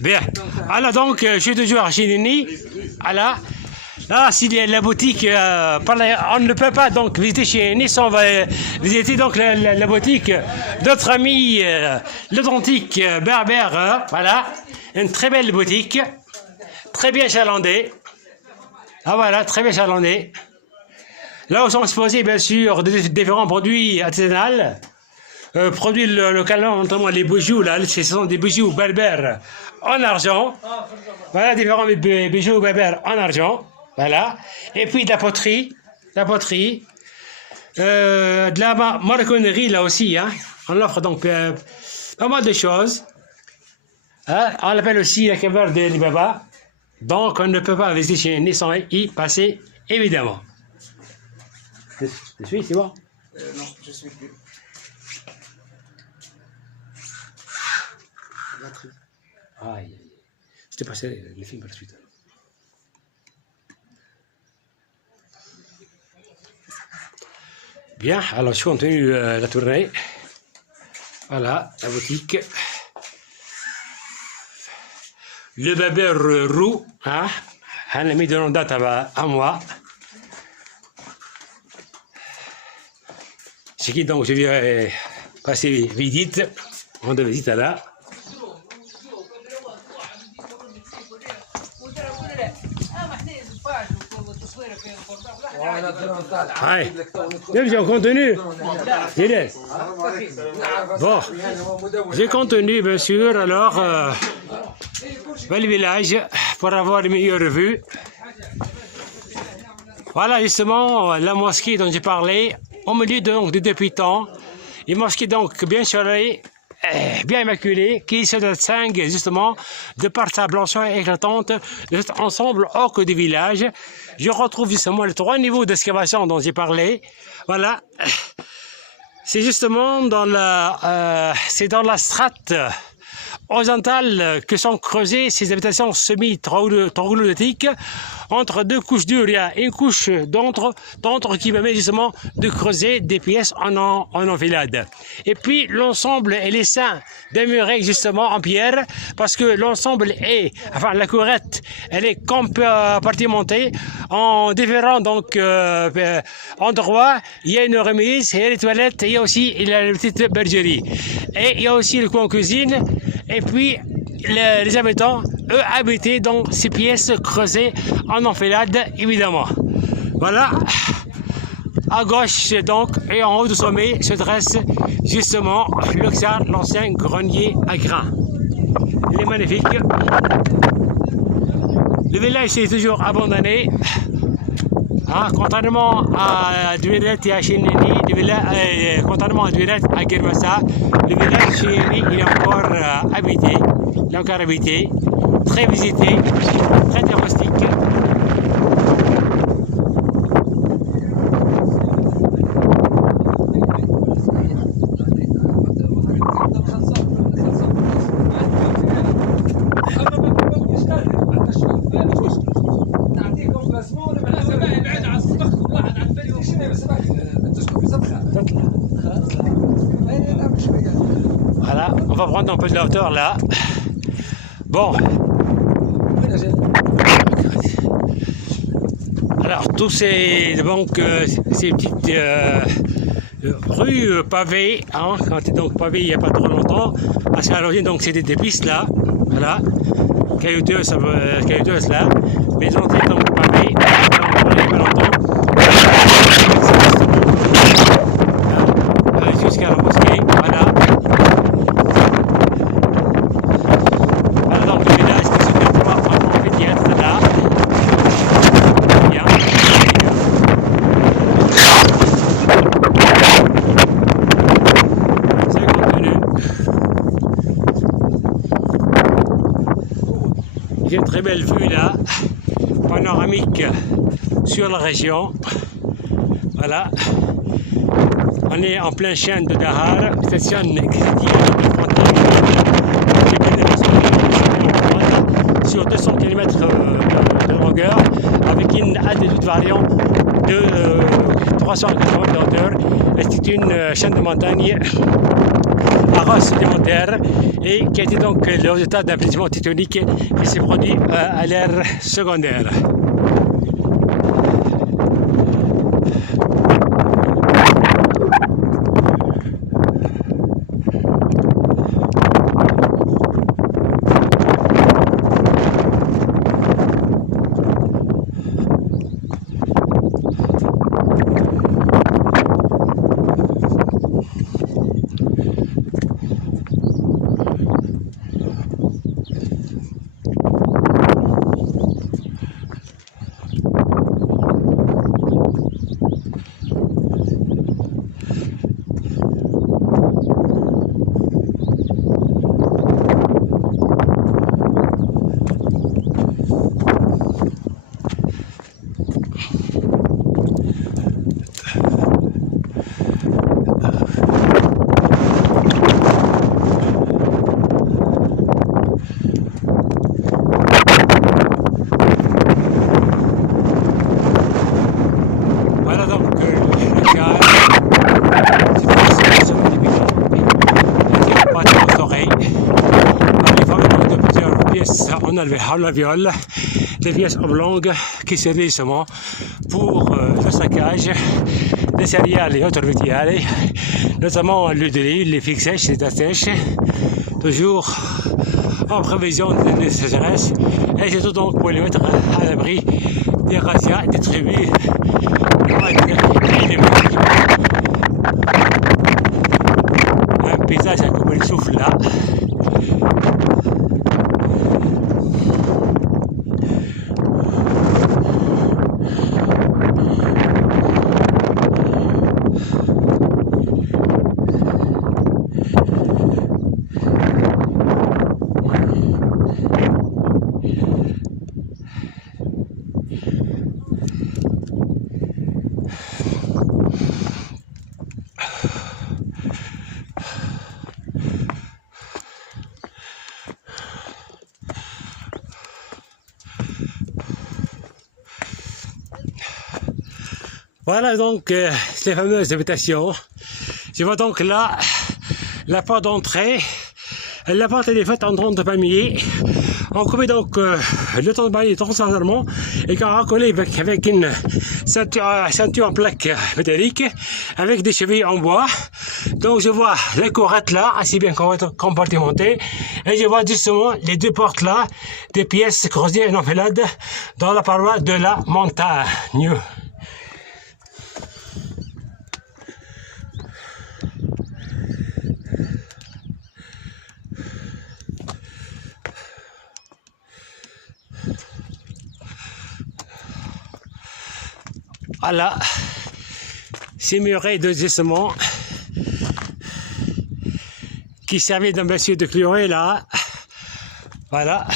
Bien. Alors donc, je suis toujours à Chinini. Voilà. Là, c'est la boutique. On ne peut pas donc visiter Chinini sans visiter donc la boutique d'autres amis, l'authentique berbère. Voilà. Une très belle boutique. Très bien chalandée. Ah voilà, très bien chalandée. Là où sont exposés bien sûr différents produits artisanaux, produits localement, notamment les bijoux, là, ce sont des bijoux berbères en argent. Voilà, différents bijoux berbères en argent. Voilà. Et puis de la poterie, de la maroquinerie là aussi. Hein. On offre donc pas mal de choses. Hein. On l'appelle aussi la caverne de Baba. Donc on ne peut pas visiter chez Chinini sans y passer, évidemment. Tu suis, c'est bon? Non, je suis plus. Aïe, je t'ai passé le film par la suite. Bien, alors je continue la tournée. Voilà, la boutique. Le berbère roux, hein, un ami de longue date à moi. C'est qui donc je vais passer visite, rendre visite là. On continue. Bon, j'ai contenu bien sûr alors le village pour avoir une meilleure vue. Voilà justement la mosquée dont j'ai parlé, au milieu donc des deux pitons. Une mosquée donc bien charrée, bien immaculée, qui se distingue justement de par sa blancheur éclatante de cet ensemble ocre du village. Je retrouve justement les trois niveaux d'excavation dont j'ai parlé. Voilà, c'est justement dans la strate horizontale que sont creusées ces habitations semi-troglodytiques entre deux couches dures. Il y a une couche d'entre qui permet justement de creuser des pièces en enfilade. Et puis l'ensemble est les seins demeurés justement en pierre parce que l'ensemble est, enfin la courette, elle est compartimentée en différents donc endroits. Il y a une remise, il y a les toilettes, il y a aussi la petite bergerie. Et il y a aussi le coin cuisine. Et puis, les habitants, eux, habitaient dans ces pièces creusées en enfilade, évidemment. Voilà. À gauche, donc, et en haut du sommet, se dresse justement l'Oxar, l'ancien grenier à grains. Il est magnifique. Le village est toujours abandonné. Hein, contrairement à Duiret et à Chinini, contrairement à Duiret et à Girmassa, le village Chinini il est encore habité, très visité, très touristique. Voilà, on va prendre un peu de la hauteur là. Bon. Alors, tous ces petites rues pavées, hein, quand c'est donc pavé il n'y a pas trop longtemps, parce qu'à l'origine, donc c'était des pistes là, voilà, caillouteuses là, mais ils ont été donc pavées, il n'y a pas longtemps. Jusqu'à la mosquée, voilà. Voilà donc le village qui se déploie en amphithéâtre là. Bien. Ça continue. J'ai une très belle vue là, panoramique sur la région. Voilà. On est en plein chêne de Dahar, station qui se dit sur 200 km de longueur, avec une altitude variant de 300 km de hauteur. C'est une chaîne de montagne à phase sédimentaire et qui a été donc le résultat d'un brisement tectonique qui s'est produit à l'ère secondaire. On a le viol, des pièces oblongues qui servaient justement pour le stockage des céréales et autres vétérales, notamment l'huile d'olive, les figues sèches, les dattes sèches, toujours en prévision des sécheresses, et surtout donc pour les mettre à l'abri des razzias, des tribus, un paysage à couper le souffle là. Voilà donc les fameuses habitations. Je vois donc là la porte d'entrée. La porte elle est faite en tronc de palmier. On coupait donc le tronc de palmier transversalement et qu'on recollait avec une ceinture en plaque métallique avec des chevilles en bois. Donc je vois la courette là, assez bien compartimentée, et je vois justement les deux portes là, des pièces creusées en enfilade dans la paroi de la montagne. Voilà, ces murets de gisement qui servaient d'un monsieur de chloré là. Voilà,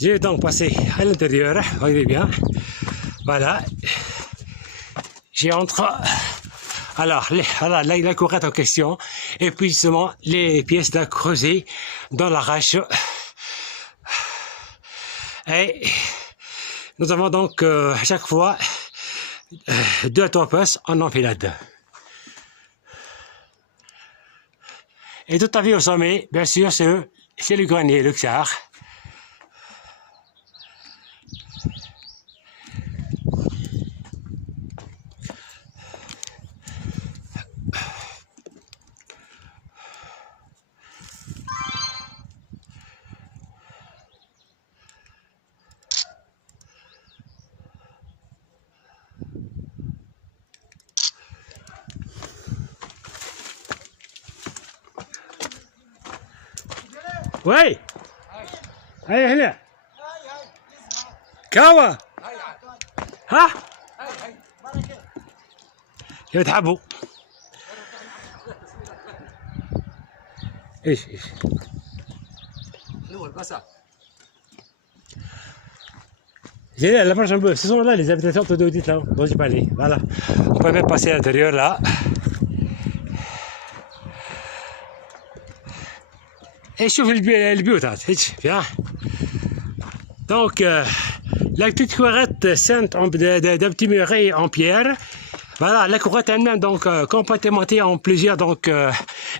je vais donc passer à l'intérieur, regardez bien. Voilà, j'entre. Alors, la courette en question, et puis justement les pièces à creuser dans l'arrache. Et nous avons donc à chaque fois 2 à 3 postes en enfilade. Et tout à fait au sommet, bien sûr, c'est le grenier, le Xar. وي هيا هنا كاوا ها يا تحبوا ايش la prochaine bœuf, ce sont là les habitations de dites là dont j'ai parlé. Voilà, on peut même passer à l'intérieur là. Et chauffe le biotat, viens. Donc la petite courette ceinte d'un petit muret en pierre Voilà, la courette elle-même, donc, compartimentée en plusieurs donc,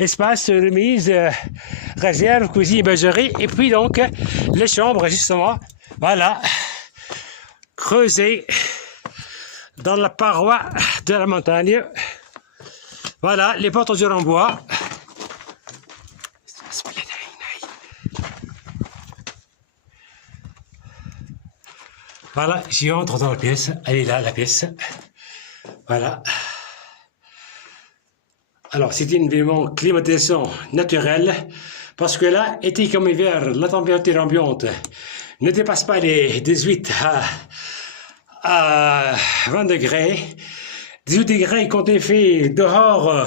espaces, remises, réserves, cuisine, bergerie, et puis donc, les chambres, justement, voilà, creusées dans la paroi de la montagne. Voilà, les portes en bois. Voilà, j'y entre dans la pièce. Elle est là, la pièce. Voilà. Alors, c'est une vraiment climatisation naturelle, parce que là, été comme hiver, la température ambiante ne dépasse pas les 18 à 20 degrés. 18 degrés quand il fait dehors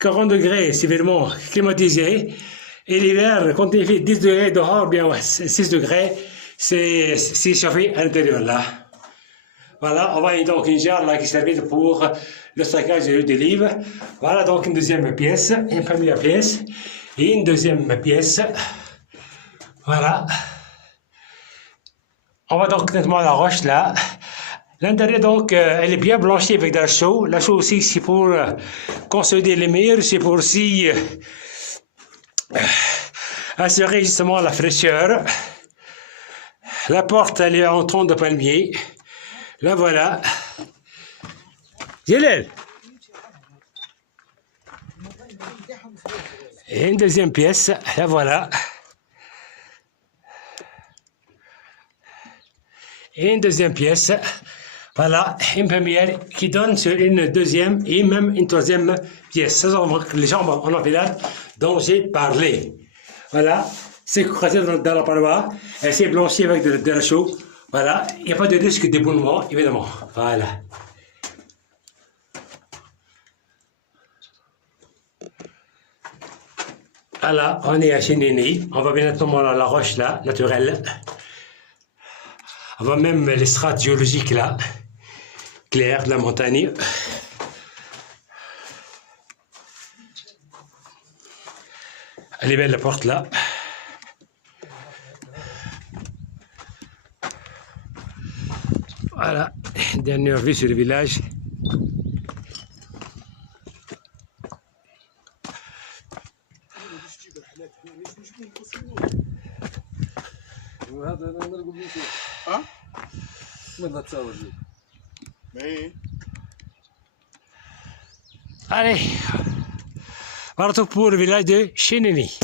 40 degrés, c'est vraiment climatisé. Et l'hiver, quand il fait 10 degrés dehors, bien ouais, 6 degrés, c'est chauffé à l'intérieur là. Voilà, on voit donc une jarre là qui servait pour le stockage de l'huile d'olive. Voilà donc une deuxième pièce, une première pièce et une deuxième pièce. Voilà. On voit donc nettement la roche là. L'intérieur donc, elle est bien blanchie avec de la chaux. La chaux aussi c'est pour consolider les murs, c'est pour aussi assurer justement la fraîcheur. La porte elle est en tronc de palmier. Là voilà. Gilles. Et une deuxième pièce, là voilà. Et une deuxième pièce, voilà, une première qui donne sur une deuxième et même une troisième pièce. Ce sont les chambres en enfilade dont j'ai parlé. Voilà, c'est creusé dans la paroi, elle s'est blanchie avec de la chaux. Voilà, il n'y a pas de risque d'éboulement, évidemment. Voilà. Voilà, on est à Chénini. On voit bien naturellement la roche là, naturelle. On voit même les strates géologiques là, claires de la montagne. Elle est belle la porte là. Voilà, dernière vue sur le village. Allez, on retrouve pour le village de Chénini.